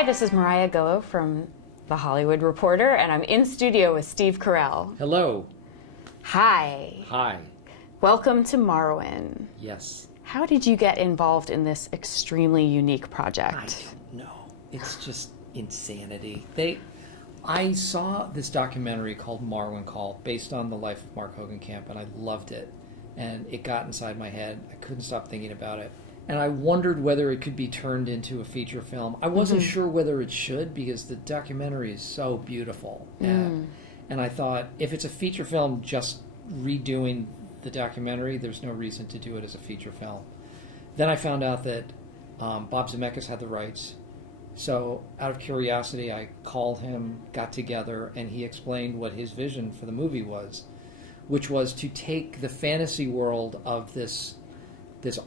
Hi, this is Mariah Gillow from The Hollywood Reporter, and I'm in studio with Steve Carell. Hello. Hi. Hi. Welcome to Marwen. Yes. How did you get involved in this extremely unique I project? don't know. It's just insanity. I saw this documentary called Marwen Call, based on the life of Mark Hogenkamp, and I loved it. And it got inside my head. I couldn't stop thinking about it. And I wondered whether it could be turned into a feature film. I wasn't sure whether it should, because the documentary is so beautiful. And I thought, if it's a feature film just redoing the documentary, there's no reason to do it as a feature film. Then I found out that Bob Zemeckis had the rights. So out of curiosity, I called him, got together, and he explained what his vision for the movie was, which was to take the fantasy world of this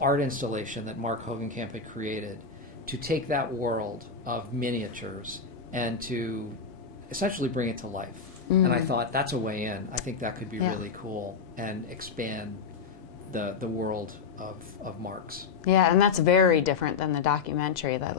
art installation that Mark Hogenkamp had created, to take that world of miniatures and to essentially bring it to life. And I thought, that's a way in. I think that could be really cool and expand the world of Mark's. Yeah, and that's very different than the documentary that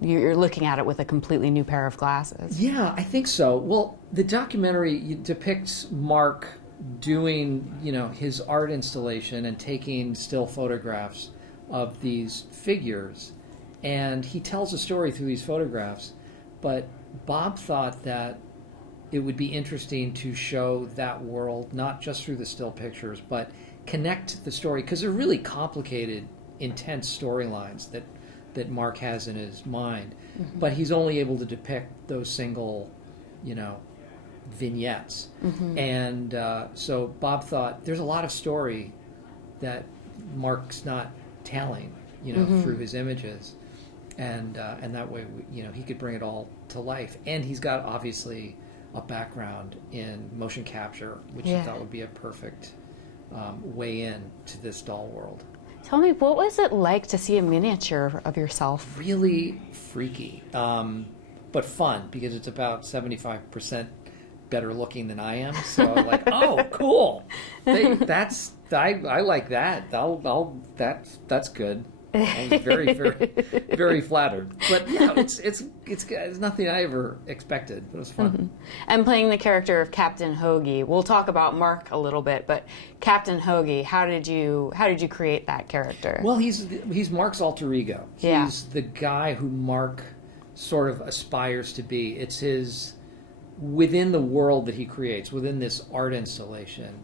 you're looking at it with a completely new pair of glasses. Yeah, I think so. Well, the documentary depicts Mark doing, his art installation and taking still photographs of these figures, and he tells a story through these photographs. But Bob thought that it would be interesting to show that world not just through the still pictures, but connect the story, because they're really complicated, intense storylines that Mark has in his mind, but he's only able to depict those single, vignettes. And so Bob thought, there's a lot of story that Mark's not telling, through his images, and that way, he could bring it all to life. And he's got obviously a background in motion capture, which he thought would be a perfect way in to this doll world. Tell me, what was it like to see a miniature of yourself? Really freaky, but fun, because it's about 75% better looking than I am. So I'm like, oh, cool. I like that. That's good. I was very, very, very flattered. But yeah, it's nothing I ever expected. But it was fun. And playing the character of Captain Hoagie, we'll talk about Mark a little bit, but Captain Hoagie, how did you create that character? Well, he's Mark's alter ego. He's the guy who Mark sort of aspires to be. It's his, within the world that he creates, within this art installation.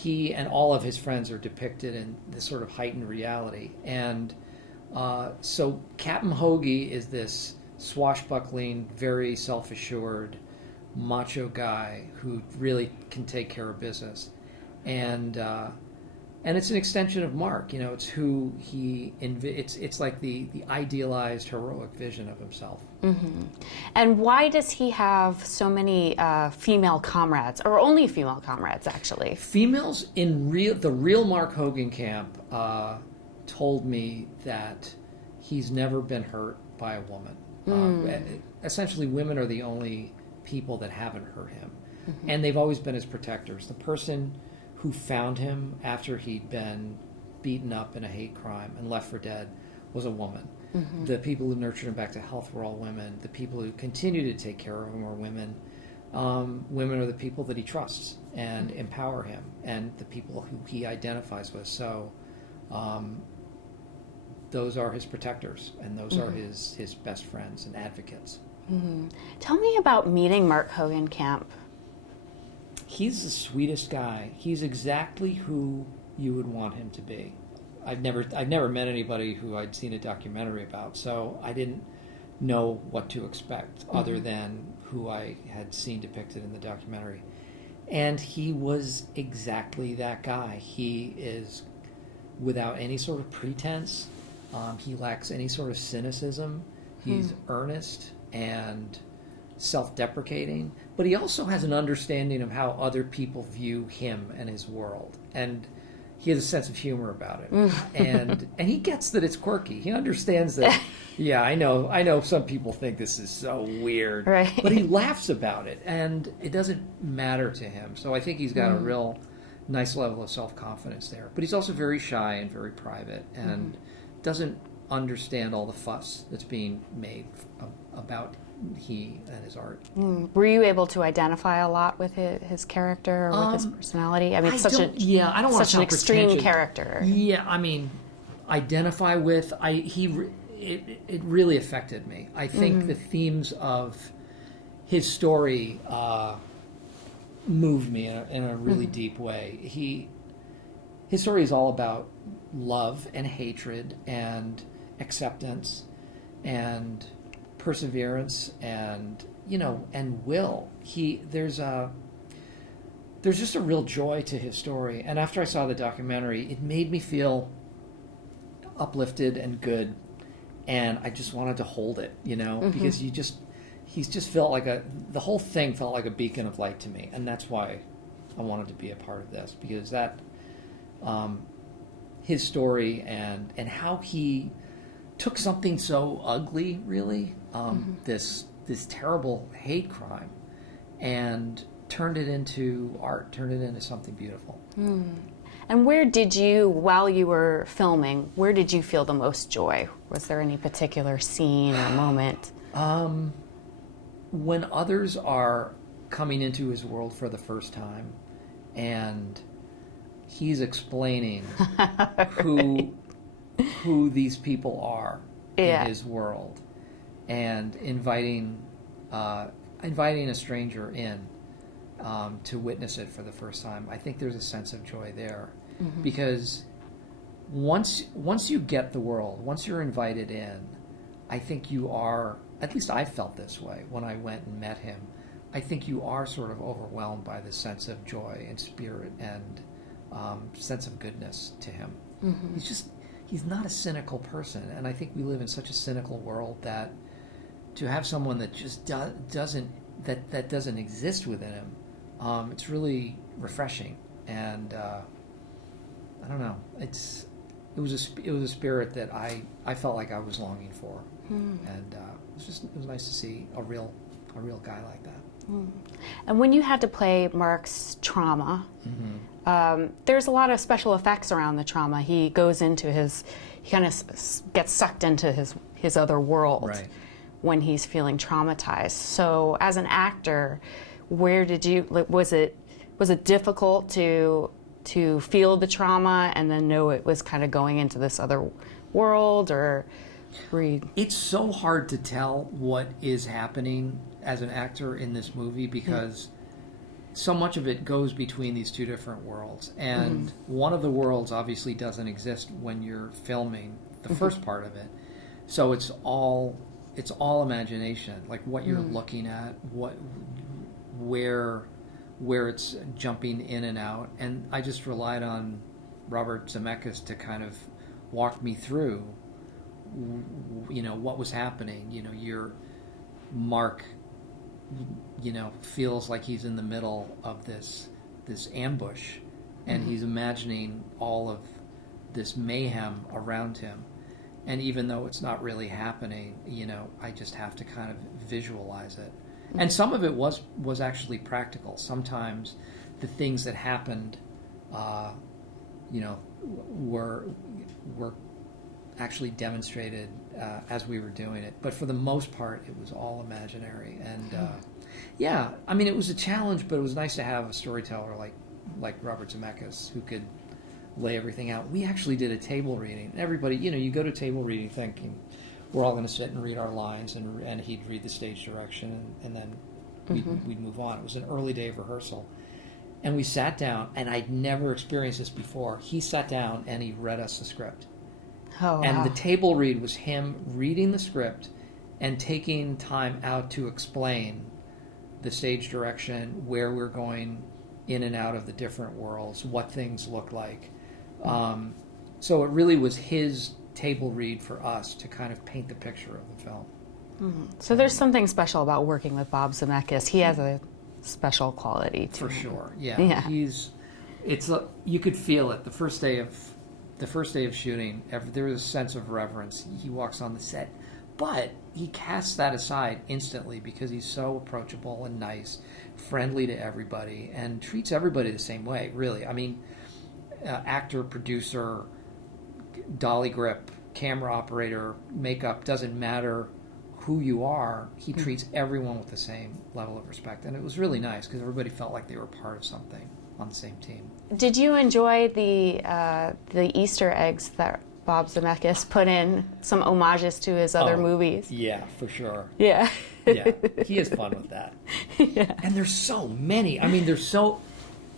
He and all of his friends are depicted in this sort of heightened reality. And so Captain Hoagie is this swashbuckling, very self-assured, macho guy who really can take care of business. And it's an extension of Mark. It's who he it's like the idealized, heroic vision of himself. And why does he have so many female comrades, or only female comrades, actually? Females in the real Mark Hogenkamp told me that he's never been hurt by a woman. Essentially, women are the only people that haven't hurt him, and they've always been his protectors. The person who found him after he'd been beaten up in a hate crime and left for dead was a woman. The people who nurtured him back to health were all women. The people who continue to take care of him are women. Women are the people that he trusts and empower him, and the people who he identifies with. So those are his protectors, and those are his best friends and advocates. Tell me about meeting Mark Hogenkamp. He's the sweetest guy. He's exactly who you would want him to be. I've never met anybody who I'd seen a documentary about, so I didn't know what to expect other than who I had seen depicted in the documentary. And he was exactly that guy. He is without any sort of pretense. He lacks any sort of cynicism. He's earnest and self-deprecating, but he also has an understanding of how other people view him and his world, and he has a sense of humor about it. and he gets that it's quirky. He understands that. Yeah, I know some people think this is so weird, right? But he laughs about it, and it doesn't matter to him. So I think he's got a real nice level of self-confidence there. But he's also very shy and very private, and doesn't understand all the fuss that's being made about he and his art. Were you able to identify a lot with his character or with his personality? I mean, it's I don't want to such an sound extreme pretentious. character. Yeah, I mean, identify with it really affected me. I think the themes of his story moved me in a really deep way. His story is all about love and hatred and acceptance and perseverance and and will. There's just a real joy to his story. And after I saw the documentary, it made me feel uplifted and good, and I just wanted to hold it, because he's just felt like the whole thing felt like a beacon of light to me, and that's why I wanted to be a part of this, because that his story and how he took something so ugly, really, this terrible hate crime, and turned it into art, turned it into something beautiful. And where did you, while you were filming, where did you feel the most joy? Was there any particular scene or moment? When others are coming into his world for the first time, and he's explaining who these people are in his world, and inviting a stranger in to witness it for the first time. I think there's a sense of joy there, because once you get the world, once you're invited in, I think you are, at least I felt this way when I went and met him, I think you are sort of overwhelmed by the sense of joy and spirit and sense of goodness to him. He's not a cynical person, and I think we live in such a cynical world that to have someone that just doesn't exist within him, it's really refreshing. And I don't know, it was a spirit that I felt like I was longing for, and it was nice to see a real guy like that. And when you had to play Mark's trauma, there's a lot of special effects around the trauma. He goes into he kind of gets sucked into his other world when he's feeling traumatized. So as an actor, where did you, was it difficult to feel the trauma and then know it was kind of going into this other world, or were you... It's so hard to tell what is happening as an actor in this movie, because so much of it goes between these two different worlds, and one of the worlds obviously doesn't exist when you're filming the first part of it, so it's all imagination, like what you're looking at, where it's jumping in and out, and I just relied on Robert Zemeckis to kind of walk me through what was happening. Your Mark feels like he's in the middle of this ambush, and he's imagining all of this mayhem around him, and even though it's not really happening, I just have to kind of visualize it. And some of it was actually practical. Sometimes the things that happened were actually demonstrated as we were doing it, but for the most part it was all imaginary. And it was a challenge, but it was nice to have a storyteller like Robert Zemeckis who could lay everything out. We actually did a table reading. Everybody, you go to table reading thinking we're all going to sit and read our lines, and he'd read the stage direction, and then we'd move on. It was an early day of rehearsal, and we sat down, and I'd never experienced this before. He sat down and he read us the script. Oh, and wow. the table read was him reading the script and taking time out to explain the stage direction, where we're going in and out of the different worlds, what things look like. So it really was his table read for us to kind of paint the picture of the film. So there's something special about working with Bob Zemeckis. He has a special quality to For him. sure, yeah. You could feel it the first day of shooting. There was a sense of reverence. He walks on the set, but he casts that aside instantly because he's so approachable and nice, friendly to everybody, and treats everybody the same way, really. I mean, actor, producer, dolly grip, camera operator, makeup, doesn't matter who you are, he treats everyone with the same level of respect. And it was really nice because everybody felt like they were part of something on the same team. Did you enjoy the Easter eggs that Bob Zemeckis put in, some homages to his other movies? Yeah, for sure. Yeah. Yeah, he has fun with that. Yeah. And there's so many. I mean,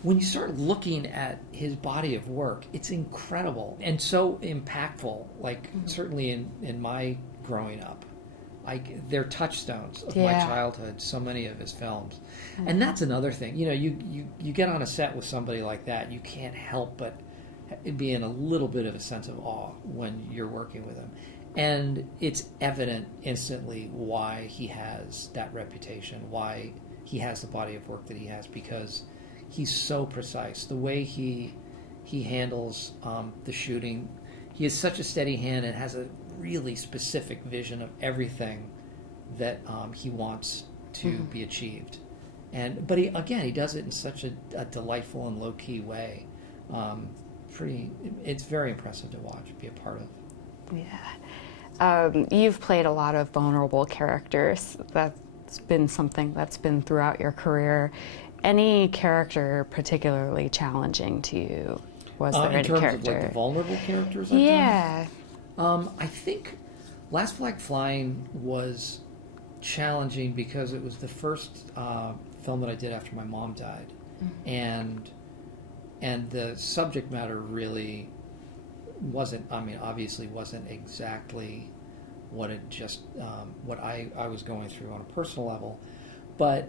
when you start looking at his body of work, it's incredible and so impactful. Like, certainly in my growing up, they're touchstones of my childhood, so many of his films. And that's another thing. You know, you get on a set with somebody like that, you can't help but be in a little bit of a sense of awe when you're working with him. And it's evident instantly why he has that reputation, why he has the body of work that he has, because he's so precise. The way he handles the shooting, he has such a steady hand and has a really specific vision of everything that he wants to be achieved. But he does it in such a delightful and low-key way. It's very impressive to watch, be a part of. Yeah. You've played a lot of vulnerable characters. That's been something that's been throughout your career. Any character particularly challenging to you? Was there any character? In terms of like the vulnerable characters I've done? I think Last Flag Flying was challenging because it was the first film that I did after my mom died. And the subject matter really wasn't, obviously wasn't exactly what what I was going through on a personal level, but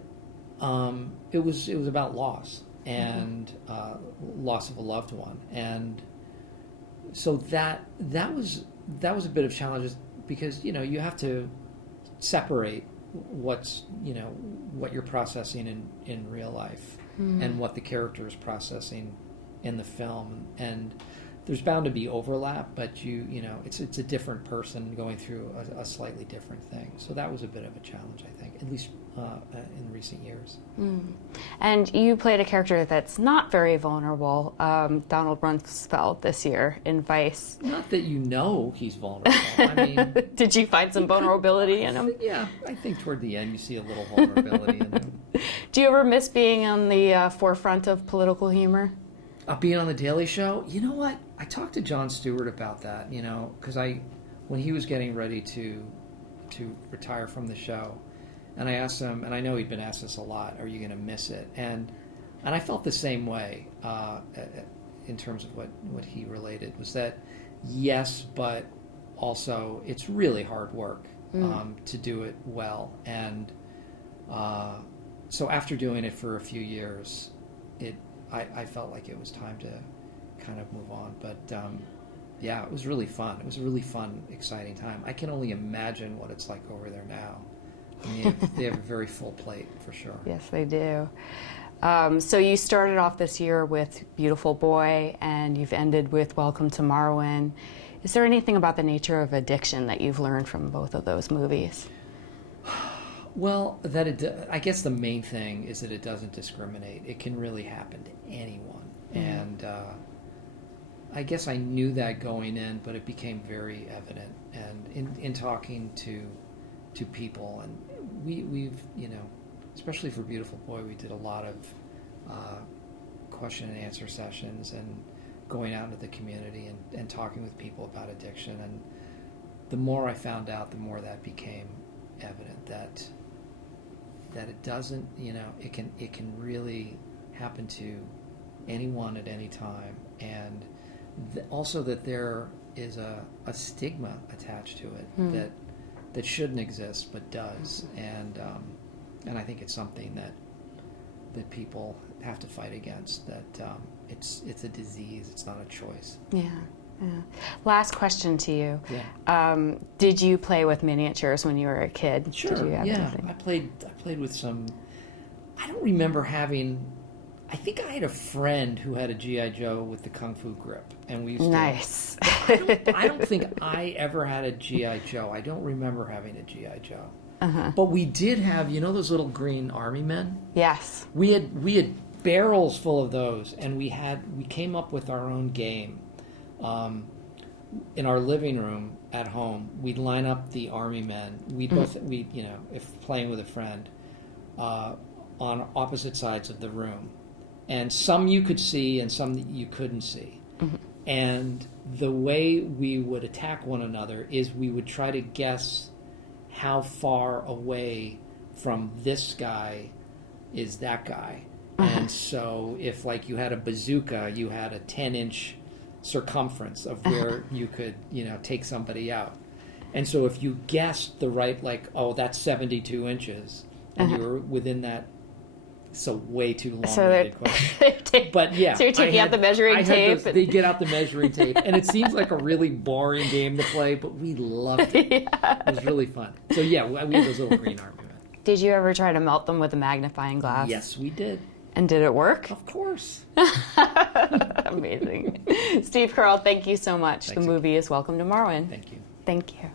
it was about loss and loss of a loved one, and so that was a bit of challenges because you have to separate what you're processing in real life and what the character is processing in the film, and there's bound to be overlap, but it's a different person going through a slightly different thing. So that was a bit of a challenge, I think, at least in recent years. And you played a character that's not very vulnerable, Donald Rumsfeld, this year in Vice. Not that he's vulnerable. I mean, did you find some vulnerability in him? Yeah, I think toward the end you see a little vulnerability in him. Do you ever miss being on the forefront of political humor? Being on the Daily Show, you know what? I talked to Jon Stewart about that, because when he was getting ready to retire from the show, and I asked him, and I know he'd been asked this a lot, are you going to miss it? And I felt the same way in terms of what he related, was that yes, but also it's really hard work to do it well. And so after doing it for a few years, I felt like it was time to kind of move on. But yeah, it was really fun. It was a really fun, exciting time. I can only imagine what it's like over there now. I mean, they have a very full plate, for sure. Yes, they do. So you started off this year with Beautiful Boy, and you've ended with Welcome to Marwen. Is there anything about the nature of addiction that you've learned from both of those movies? Well, I guess the main thing is that it doesn't discriminate. It can really happen to anyone. And I guess I knew that going in, but it became very evident. And in talking to people, and we've, especially for Beautiful Boy, we did a lot of question and answer sessions and going out into the community and talking with people about addiction. And the more I found out, the more that became evident that it doesn't, it can really happen to anyone at any time, and also that there is a stigma attached to it that shouldn't exist but does, and I think it's something that people have to fight against. That it's a disease, it's not a choice. Yeah. Last question to you. Yeah. Did you play with miniatures when you were a kid? Sure. Did you have anything? I played with some. I don't remember having. I think I had a friend who had a G.I. Joe with the Kung Fu grip, and we used to. Nice. I don't think I ever had a G.I. Joe. I don't remember having a G.I. Joe. But we did have, those little green army men. Yes. We had barrels full of those, and we came up with our own game. in our living room at home, we'd line up the army men. We'd both, if playing with a friend, on opposite sides of the room. And some you could see and some you couldn't see. Mm-hmm. And the way we would attack one another is we would try to guess how far away from this guy is that guy. And so if like you had a bazooka, you had a 10-inch circumference of where you could, take somebody out. And so if you guessed the right, like, oh, that's 72 inches, and you were within that, so way too long. So but yeah. So you're taking out the measuring tape. They get out the measuring tape. And it seems like a really boring game to play, but we loved it. Yeah. It was really fun. So yeah, we had those little green army men. Did you ever try to melt them with a magnifying glass? Yes, we did. And did it work? Of course. Amazing. Steve Carell, thank you so much. Thanks. The movie is Welcome to Marwen. Thank you. Thank you.